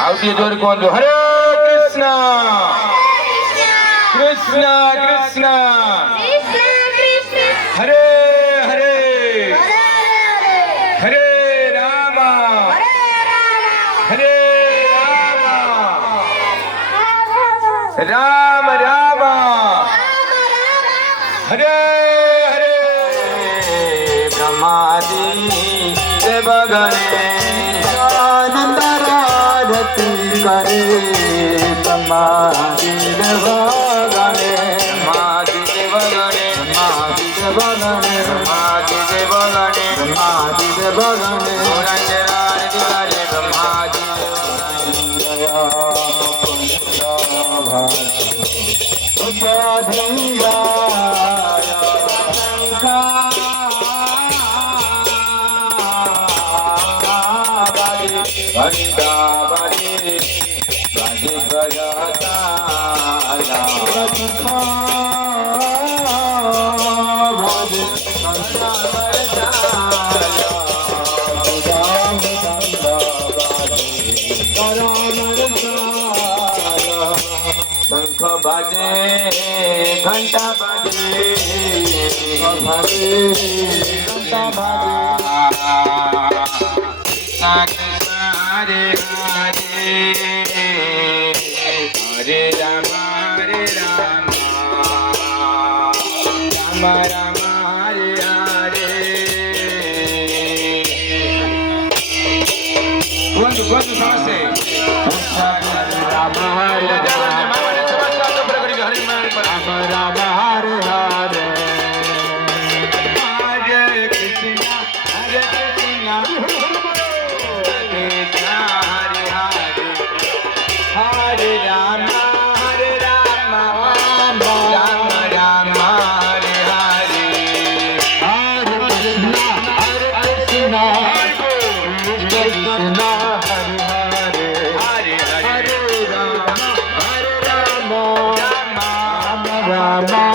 આવતી જોર કોણ જો હરે કૃષ્ણ કૃષ્ણ કૃષ્ણ હરે હરે હરે રામ હરે રામ રામ હરે હરે બ્રહ્માદી દેવ ગણે આનંદ આરતી કરે બ્રહ્માદી દેવ ગણે બ્રહ્માદી દેવ ગણે બ્રહ્માદી દેવ ગણે બ્રહ્માદી દેવ ગણે બ્રહ્માદી દેવ ગણે પુરંજરાર દિવારે બ્રહ્માદી શંખ બાજે ઘંટા બાજે ઘંટા બાજે હરે હરે હરે રામ હરે રામ રામ રામ હરે હરે બંધુ સમજશે રામ હરે રામ રામ હરે હરે હરે કૃષ્ણ હરે કૃષ્ણ હરે રામ હરે રામ રામ રામ હરે હરે હરે કૃષ્ણ હરે કૃષ્ણ કૃષ્ણ હરે હરે હરે હરે રામ રામ રામ